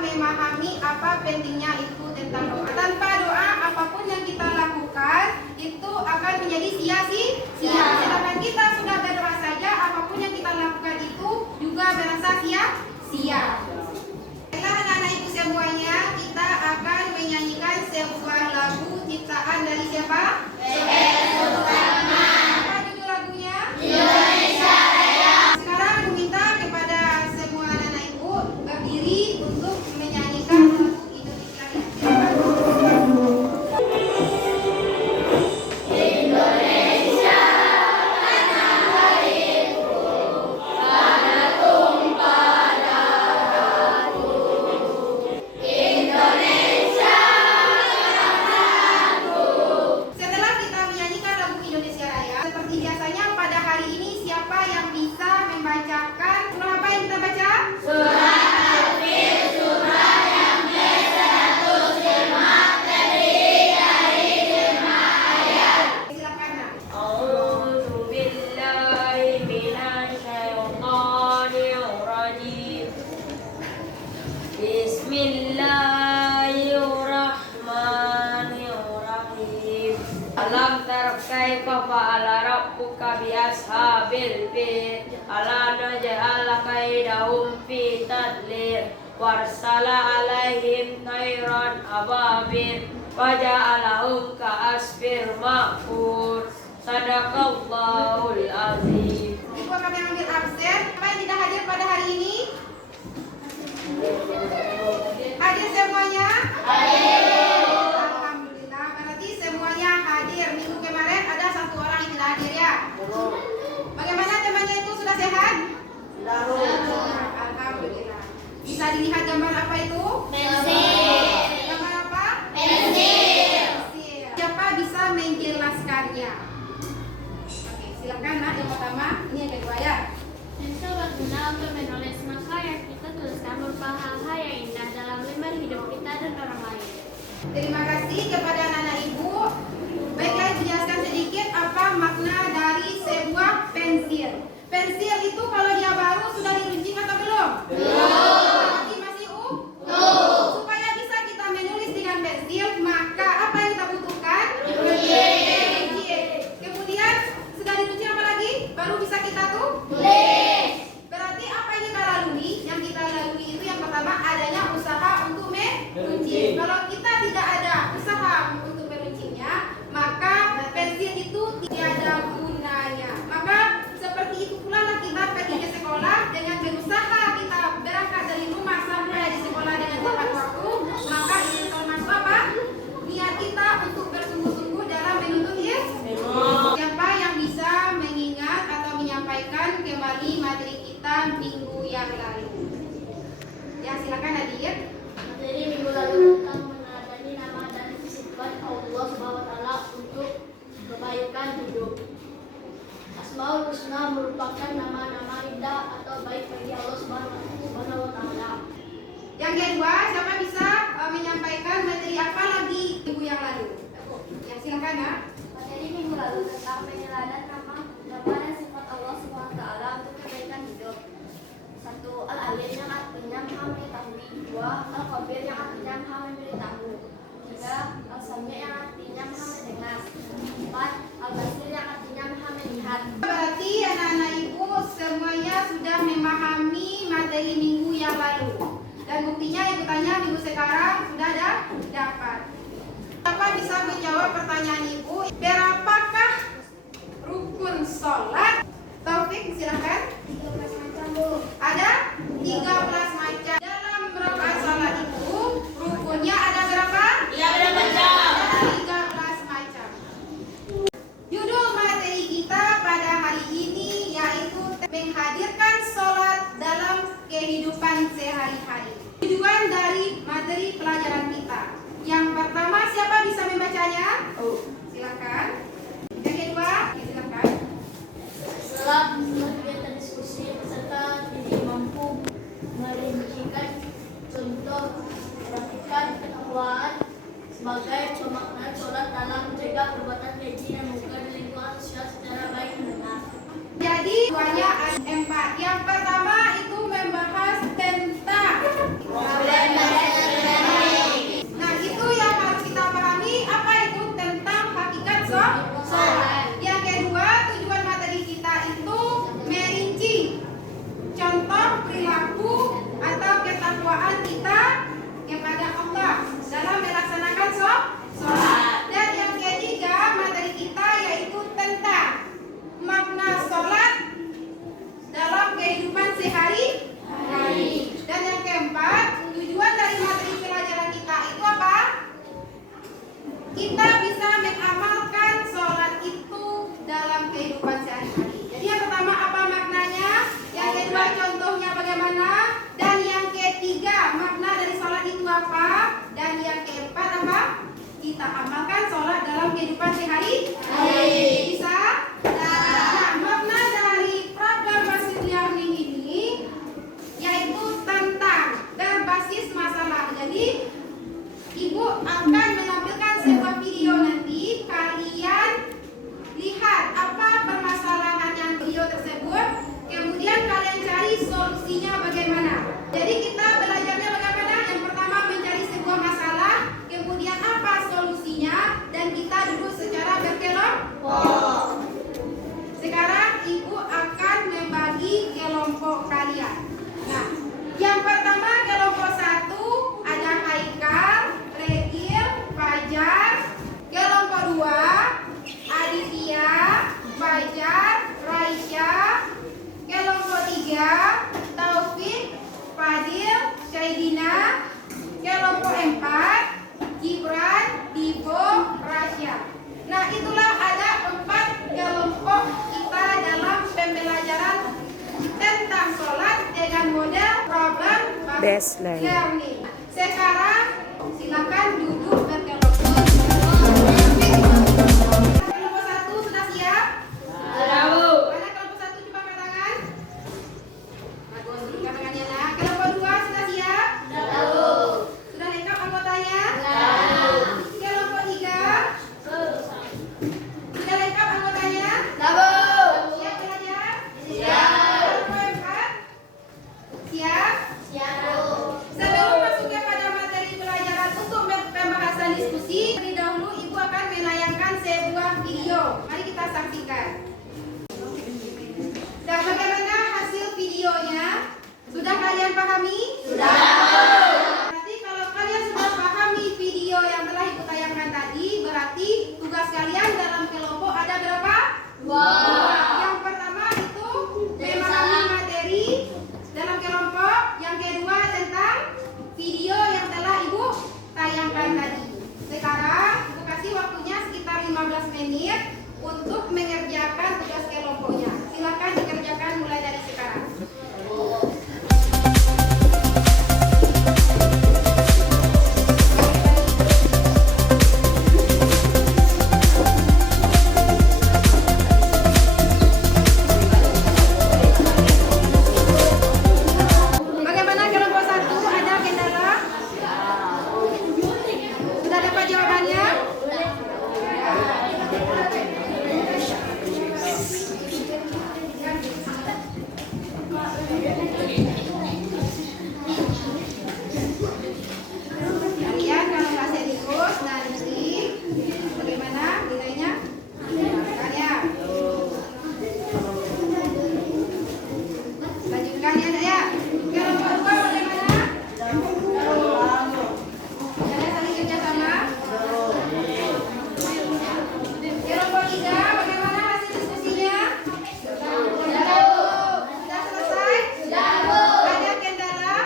memahami apa pentingnya itu tentang doa. Tanpa doa, apapun yang kita lakukan itu akan menjadi sia-sia. Sedangkan kita sudah berdoa saja, apapun yang kita lakukan itu juga berasa sia-sia. Baiklah anak-anak ibu semuanya, kita akan menyanyikan sebuah lagu ciptaan dari siapa? Apa judul lagunya? Indonesia Raya. Sekarang aku minta kepada semua anak-anak ibu berdiri untuk menyanyikan lagu Indonesia Raya. Indonesia tanah airku, tanah tumpah darahku. Indonesia tanahku. Setelah kita menyanyikan lagu Indonesia Raya, seperti biasanya pada hari ini siapa yang bisa membacakan surah apa yang kita baca? Surah Al-Fil, surah yang ke-105 terdiri dari 5 ayat. Silakan Nak. A'udzu billahi minasyaitonir rajim. Bismillahirrahmanirrahim. Alam tara kaifa fa'ala rabbuka bi ashabil fil. Alam naj'al kaidahum fi tadlil. Warsala alaihim tayran ababil. Waja'alahum ka'asfir ma'kul. Sadaqallahul azim. Ibu akan mengambil absen. Siapa yang tidak hadir pada hari ini? Hadir semuanya? Alhamdulillah, berarti semuanya hadir. Minggu kemarin ada satu orang yang tidak hadir ya? Bagaimana temannya itu sudah sehat? Alhamdulillah. Bisa dilihat gambar apa itu? Gambar apa? Pensil. Siapa bisa menjelaskannya? Oke, silakan Nak yang pertama. Ini yang kedua ya. Pensil berguna untuk menulis, maka yang kita tuliskan berupa hal-hal yang indah dalam lembar hidup kita dan orang lain. Terima kasih kepada anak-anak ibu. Baiklah, ibu jelaskan sedikit apa makna dari sebuah pensil. Pensil itu kalau dia baru sudah diruncing atau belum? Masih Supaya bisa kita menulis dengan pensil, maka apa yang kita butuhkan? Runcing. Kemudian sudah diruncing apa lagi? Baru bisa kita tulis. Berarti apa yang kita lalui? Yang kita lalui itu yang pertama adanya usaha untuk meruncing. Kalau kita tidak ada usaha untuk meruncingnya, maka pensil itu tiada gunanya. Maka seperti itu pula lah kita pergi ke sekolah dengan berusaha kita berangkat dari rumah sampai di sekolah dengan tepat waktu, maka itu termasuk apa? Niat kita untuk bersungguh-sungguh dalam menuntut ilmu. Siapa yang bisa mengingat atau menyampaikan kembali materi kita minggu yang lalu? Ya, silakan hadir. Materi minggu lalu tentang meneladani nama dan sifat Allah SWT untuk kebaikan hidup. Asmaul Husna merupakan nama-nama indah atau baik bagi Allah SWT. Yang kedua, siapa bisa menyampaikan materi apa lagi minggu yang lalu? Ya, silakan Nak. Materi minggu lalu tentang penyeladan nama dan sifat Allah SWT untuk kebaikan hidup. 1. Al-Alim yang artinya maha mengetahui. 2. Al-Khabir yang artinya maha memberitahu. 3. Al-Sami yang artinya maha mendengar. 4. Al-Basir yang artinya maha melihat. Berarti anak-anak ibu semuanya sudah memahami materi minggu yang lalu. Dan buktinya ibu tanya minggu sekarang sudah dapat. Siapa bisa menjawab pertanyaan ibu? Berapakah rukun sholat? Taufik, silakan. 13 macam, Bu. Ada 13 macam. Dalam rakaat sholat itu rukunnya ada berapa? 13 macam. Judul materi kita pada hari ini yaitu menghadirkan sholat dalam kehidupan sehari-hari. Tujuan dari materi pelajaran kita. Yang pertama, siapa bisa membacanya? Silakan. Yang kedua, silakan. Setelah kegiatan diskusi, peserta tidak mampu merincikan contoh praktikan ketakwaan sebagai pemaknaan sholat dalam mencegah perbuatan keji dan mengukir lingkungan sosial secara baik dan benar. Jadi, duanya ada 4. Yang pertama itu membahas tentang Jadi Ibu akan menampilkan sebuah video nanti. Kalian lihat apa permasalahan yang video tersebut, kemudian kalian cari solusinya bagaimana. Jadi kita belajarnya bagaimana? Yang pertama mencari sebuah masalah, kemudian apa solusinya, dan kita duduk secara berkelompok. Sekarang Ibu akan membagi kelompok kalian. Nah, yang pertama kelompok 1 ada Haikal, Regil, Fajar. Kelompok 2 Aditya, Fajar, Raisya. Kelompok 3 Taufik, Fadil, Syaidina. Kelompok 4 Gibran, Divo, Rasya. Nah, itulah ada 4 kelompok kita dalam pembelajaran tentang sholat dengan model problem based learning. Sekarang silakan duduk berkelompok. Kelompok 1 sudah siap? Sudah, Bu. Mana kelompok 1 coba angkat tangan? Bagus, angkat tangannya nak. Kelompok 2 sudah siap? Sudah, Bu. Sudah lengkap anggotanya? Sudah. Kelompok 3 sudah lengkap anggotanya? Sudah, Bu. Siap belajar? Siap. Kelompok 4 siap? Siap, Bu. Sebelum masuk kepada materi pelajaran untuk pembahasan diskusi, terlebih dahulu Ibu akan menayangkan sebuah video. Mari kita saksikan. Dan bagaimana hasil videonya? Sudah kalian pahami? Sudah. Berarti kalau kalian sudah pahami video yang telah Ibu tayangkan tadi, berarti tugas kalian dalam kelompok ada berapa? Dua. Yang pertama itu memahami materi dalam kelompok. Yang kedua tentang video yang telah Ibu tayangkan tadi. Sekarang Ibu kasih waktunya sekitar 15 menit untuk mengerjakan tugas kelompoknya. Silakan dikerjakan mulai dari sekarang. Bagaimana kelompok 1? Ada kendala? Sudah dapat jawabannya? Kalian kalau nggak serius nanti bagaimana nilainya? Lanjutkan ya. Lanjutkan ya, Nak, ya. Kelompok 2 bagaimana? Kalian saling kerja sama? Kelompok 3 bagaimana hasil diskusinya? Sudah selesai? Ada kendala?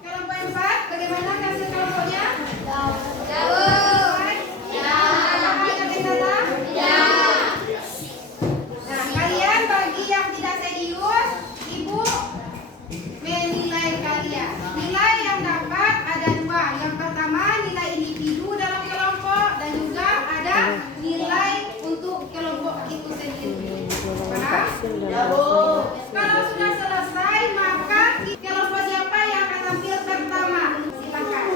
Kelompok 4 bagaimana hasil kelompoknya? Selesai? Ada kendala? Nah, kalian bagi yang tidak serius, Ibu menilai kalian. Nilai yang dapat ada 2. Yang pertama nilai individu dalam kelompok, dan juga ada nilai untuk kelompok itu sendiri. Paham? Kalau sudah selesai, maka kelompok siapa yang akan tampil pertama? Silakan.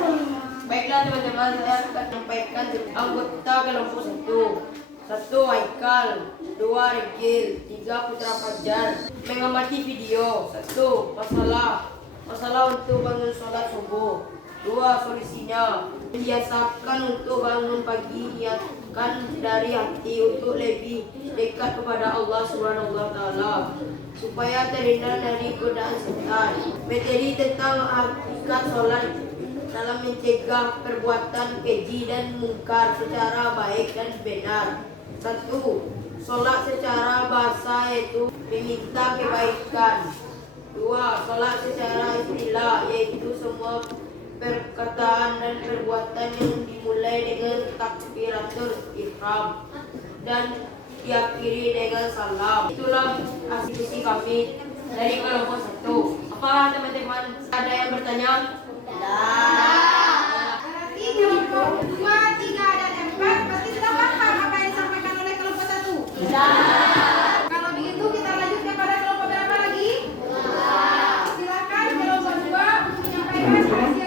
Baiklah teman-teman, saya akan sampaikan anggota kelompok 1. 1 Haikal, 2 Regil, 3 Putra Fajar. Mengamati video. 1 masalah untuk bangun sholat subuh. 2 solusinya. Membiasakan untuk bangun pagi, niatkan dari hati untuk lebih dekat kepada Allah Subhanahu wa Ta'ala, supaya terhindar dari godaan setan. Materi tentang hakikat sholat dalam mencegah perbuatan keji dan mungkar secara baik dan benar. 1. Sholat secara bahasa yaitu meminta kebaikan. 2. Sholat secara istilah yaitu semua perkataan dan perbuatan yang dimulai dengan takbiratul ihram dan diakhiri dengan salam. Itulah diskusi kami dari kelompok 1. Apa teman-teman ada yang bertanya? Berarti kelompok 2, 3, dan 4 pasti sudah paham apa yang disampaikan oleh kelompok 1. Kalau begitu kita lanjut kepada kelompok berapa lagi? Silakan kelompok 2 menyampaikan hasil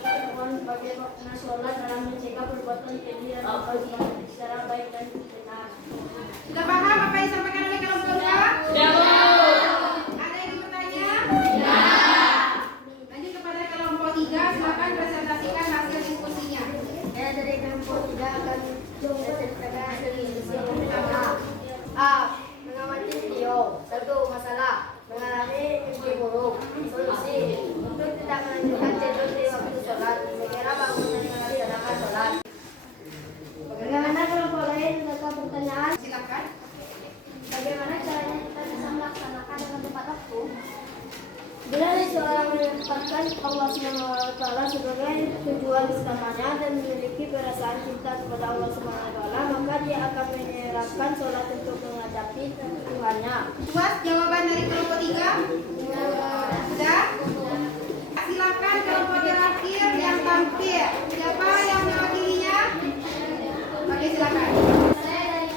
pengetahuan sebagai makna sholat dalam mencegah perbuatan keji dan berbuat secara baik dan benar. Sudah paham apa yang disampaikan oleh kelompok 2? Sudah, Bu. Ada yang bertanya? Lanjut kepada kelompok 3, silakan presentasikan hasil diskusinya. Saya dari kelompok 3 akan menceritakan hasil diskusi yang pertama. A. Mengamati video. 1. Masalah mengalami mimpi buruk. Solusi untuk tidak melanjutkan tidur di waktu sholat. Segera bangun dan melaksanakan sholat. Bagaimana kelompok lain tentang pertanyaan? Silakan. Bagaimana caranya kita bisa melaksanakan dengan tepat waktu? Bila seseorang menetapkan Allah SWT sebagai tujuan utamanya dan memiliki perasaan cinta kepada Allah SWT, maka dia akan menyerahkan sholat untuk menghadapi Tuhannya. Puas jawaban dari kelompok 3? Sudah? Silakan kelompok terakhir yang tampil. Siapa yang mewakilinya? Oke, silakan. Saya dari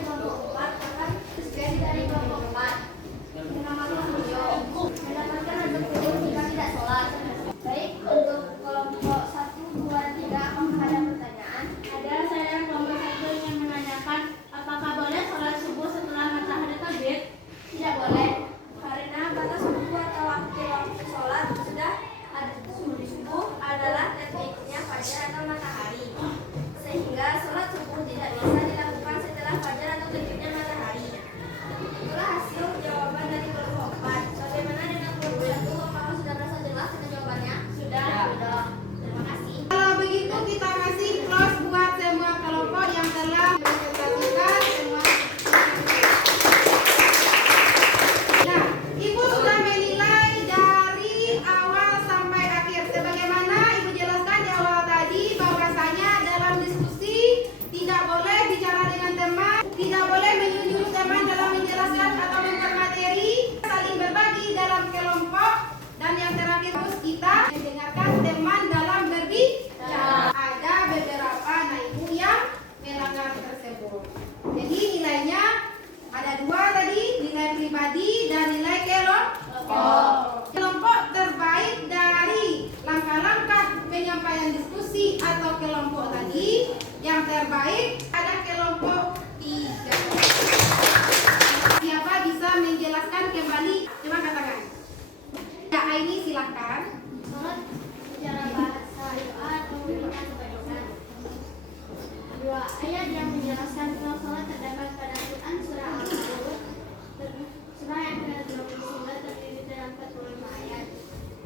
kelompok 4 akan diskusi dari kelompok 4. Mengamati video. Mendapatkan azab kubur jika tidak sholat. Baik, untuk kelompok 1, 2, 3 apakah ada pertanyaan? Ada, saya kelompok 1 yang menanyakan apakah boleh sholat subuh setelah matahari terbit? Tidak boleh, karena batas subuh atau waktu sholat sudah ada. Subuh adalah terbitnya fajar atau matahari, sehingga sholat subuh tidak bisa dilakukan setelah fajar atau terbitnya matahari. Itulah hasil jawaban dari kelompok 4. Bagaimana dengan kelompok 1? Apakah sudah merasa jelas dengan jawabannya? Sudah. Terima kasih. Kalau begitu kita kasih close buat semua kelompok yang telah mempresentasikan semua. Nah, Ibu sudah menilai dari awal sampai akhir. Sebagaimana Ibu jelaskan di awal tadi bahwasanya dalam diskusi tidak boleh bicara dengan teman, tidak boleh menyuruh teman dalam menjelaskan atau mempermateri, saling berbagi dalam kelompok, dan yang terakhir harus kita mendengarkan teman dalam berbicara. Ada beberapa ibu yang melanggar tersebut. Jadi nilainya ada 2 tadi, nilai pribadi dan nilai kelompok. Kelompok terbaik dari langkah-langkah penyampaian diskusi atau kelompok tadi, yang terbaik ada kelompok 3. Siapa bisa menjelaskan kembali? Coba katakan. Ya, Aini silakan. Sholat secara bahasa doa atau memberikan kebaikan. 2. Ayat yang menjelaskan kalau sholat terdapat pada Quran surah Al-Baqarah, surah yang ke-29 terdiri dalam 45 ayat.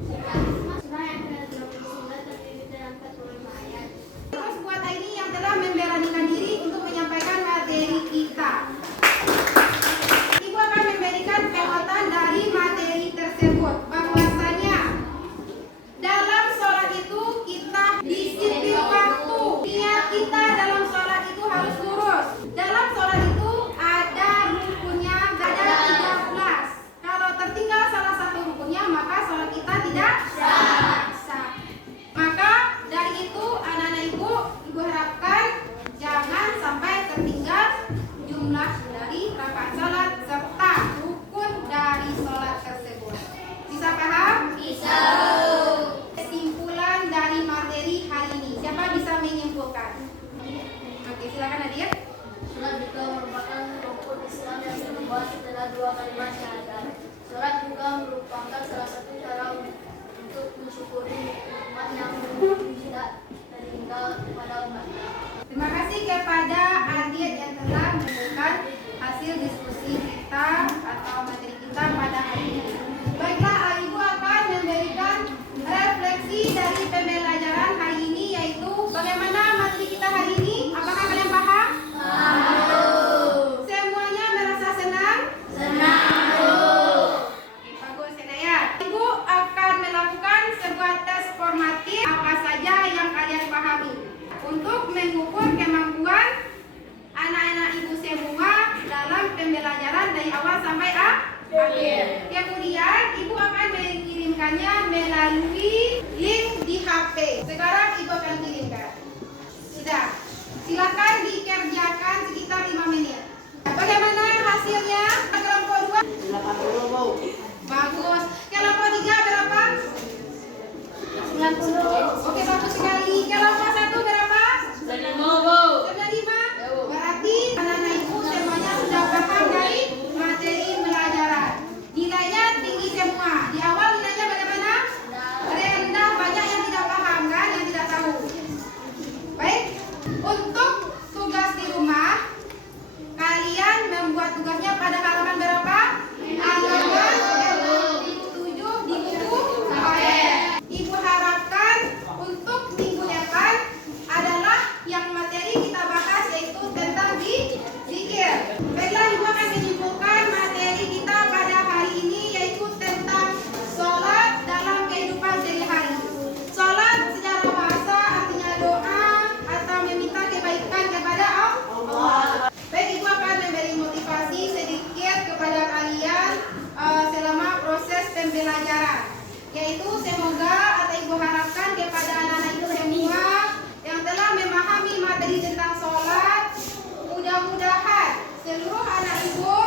3. Surah yang ke-29 terdiri dalam 45 ayat. Terus buat Aini yang telah memberanikan diri untuk menyampaikan materi kita. Ibu akan memberikan penguatan dari materi tersebut. Bahwasanya dalam sholat itu kita disiplin waktu. Niat kita dalam sholat itu harus lurus. Dalam sholat itu ada rukunnya, ada 13. Kalau tertinggal salah satu rukunnya, maka sholat kita tidak sah. Maka dari itu anak-anak ibu harapkan jangan sampai tertinggal jumlah dari rakaat sholat serta rukun dari sholat tersebut. Bisa paham? Bisa. Kesimpulan dari materi hari ini. Siapa bisa menyimpulkan? Oke, silakan Nadia. Sholat juga merupakan rukun Islam yang berubah setelah 2 kalimat syahadat. Sholat juga merupakan salah satu cara untuk mensyukuri nikmat yang tidak tertinggal pada umatnya. Terima kasih kepada adik yang telah menemukan hasil diskusi kita atau materi kita pada hari ini. Baiklah, Ibu akan memberikan refleksi dari pembelajaran hari ini, yaitu bagaimana materi kita hari ini. Apakah kalian paham? Semuanya merasa senang? Bagus, Senaya. Ibu akan melakukan sebuah tes formatif apa saja yang kalian pahami untuk mengukur kemampuan anak-anak ibu semua dalam pembelajaran dari awal sampai akhir. Kemudian ibu akan mengirimkannya melalui link di HP. Sekarang ibu akan kirimkan. Sudah. Silakan dikerjakan sekitar 5 menit. Bagaimana hasilnya? Kelompok 2? 80, Bu. Bagus. Kelompok 3 berapa? 90. Yaitu semoga atau ibu harapkan kepada anak-anak ibu semua yang telah memahami materi tentang sholat, mudah-mudahan seluruh anak ibu